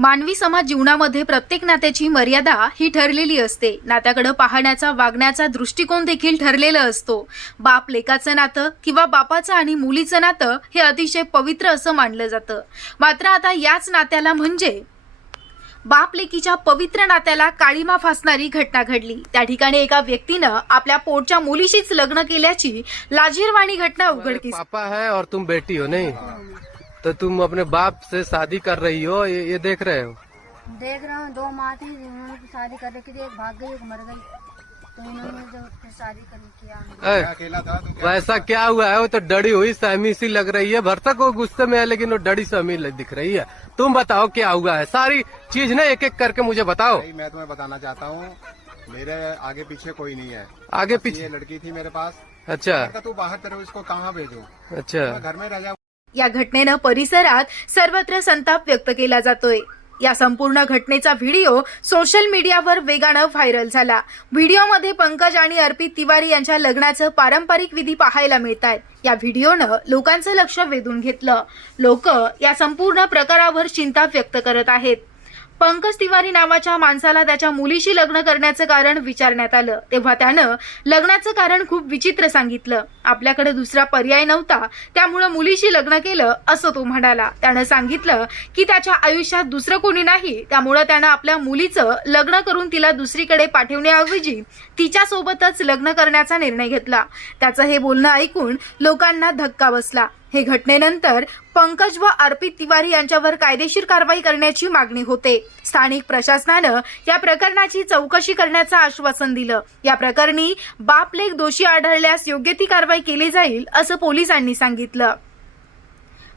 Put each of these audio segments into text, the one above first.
मानवी समाज जीवनामध्ये प्रत्येक नात्याची मर्यादा ही ठरलेली असते. नात्याकडे पाहण्याचा वागण्याचा दृष्टिकोन देखील ठरलेला असतो. बाप लेकाचं नातं किंवा बापाचं आणि मुलीचं नातं हे अतिशय पवित्र असं मानलं जातं. मात्र आता याच नात्याला म्हणजे बाप लेकीच्या पवित्र नात्याला काळीमा फासणारी घटना घडली. त्या ठिकाणी एका व्यक्तीनं आपल्या पोटच्या मुलीशीच लग्न केल्याची लाजीरवाणी घटना उघडकीस पापा है और तुम बेटी हो नहीं? तो तुम अपने बाप से शादी कर रही हो ये, ये देख रहे हो? देख रहा हूँ दो माँ थी उन्होंने तो शादी कर रखी थी एक भाग गई एक मर गई। तो इन्होंने जो शादी कर किया ए, अकेला था तो वैसा क्या हुआ है? वो तो डरी हुई सहमी सी लग रही है। भरतक वो गुस्से में है लेकिन वो डरी सहमी दिख रही है। तुम बताओ क्या हुआ है? सारी चीज़ ना एक एक करके मुझे बताओ। भाई मैं तुम्हें बताना चाहता हूँ मेरे आगे पीछे कोई नहीं है। आगे ये पीछे लड़की थी मेरे पास। अच्छा। तू बाहर तेरे इसको कहाँ भेजो? अच्छा। घर में रह जा या घटनेनं परिसरात सर्वत्र संताप व्यक्त केला जातोय. या संपूर्ण घटनेचा व्हिडिओ सोशल मीडियावर वेगानं व्हायरल झाला. व्हिडिओमध्ये पंकज आणि अर्पित तिवारी यांच्या लग्नाचं पारंपरिक विधी पाहायला मिळत आहेत या व्हिडिओनं लोकांचं लक्ष वेधून घेतलं. लोक या संपूर्ण प्रकारावर चिंता व्यक्त करत आहेत. पंकज तिवारी नावाच्या माणसाला त्याच्या मुलीशी लग्न करण्याचं कारण विचारण्यात आलं. तेव्हा त्यानं लग्नाचं कारण खूप विचित्र सांगितलं. आपल्याकडे दुसरा पर्याय नव्हता. त्यामुळं मुलीशी लग्न केलं असं तो म्हणाला. त्यानं सांगितलं की त्याच्या आयुष्यात दुसरं कोणी नाही. त्यामुळं त्यानं आपल्या मुलीचं लग्न करून तिला दुसरीकडे पाठवण्याऐवजी तिच्यासोबतच लग्न करण्याचा निर्णय घेतला. त्याचं हे बोलणं ऐकून लोकांना धक्का बसला. हे घटनेनंतर पंकज व अर्पित तिवारी यांच्यावर कायदेशीर कारवाई करण्याची मागणी होते. स्थानिक प्रशासनानं या प्रकरणाची चौकशी करण्याचं आश्वासन दिलं. या प्रकरणी बापलेख दोषी आढळल्यास योग्य ती कारवाई केली जाईल असं पोलिसांनी सांगितलं.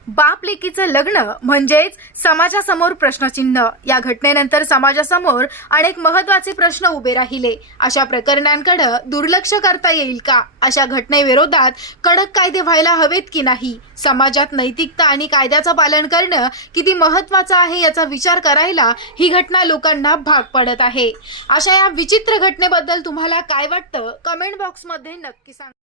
बाप लेकीचं लग्न म्हणजेच समाजासमोर प्रश्नचिन्ह. या घटनेनंतर समाजासमोर अनेक महत्त्वाचे प्रश्न उभे राहिले. अशा प्रकरणांकडे दुर्लक्ष करता येईल का? अशा घटनेविरोधात कडक कायदे व्हायला हवेत की नाही? समाजात नैतिकता आणि कायद्याचं पालन करणं किती महत्वाचं आहे याचा विचार करायला ही घटना लोकांना भाग पडत आहे. अशा या विचित्र घटनेबद्दल तुम्हाला काय वाटतं? कमेंट बॉक्समध्ये नक्की सांगा.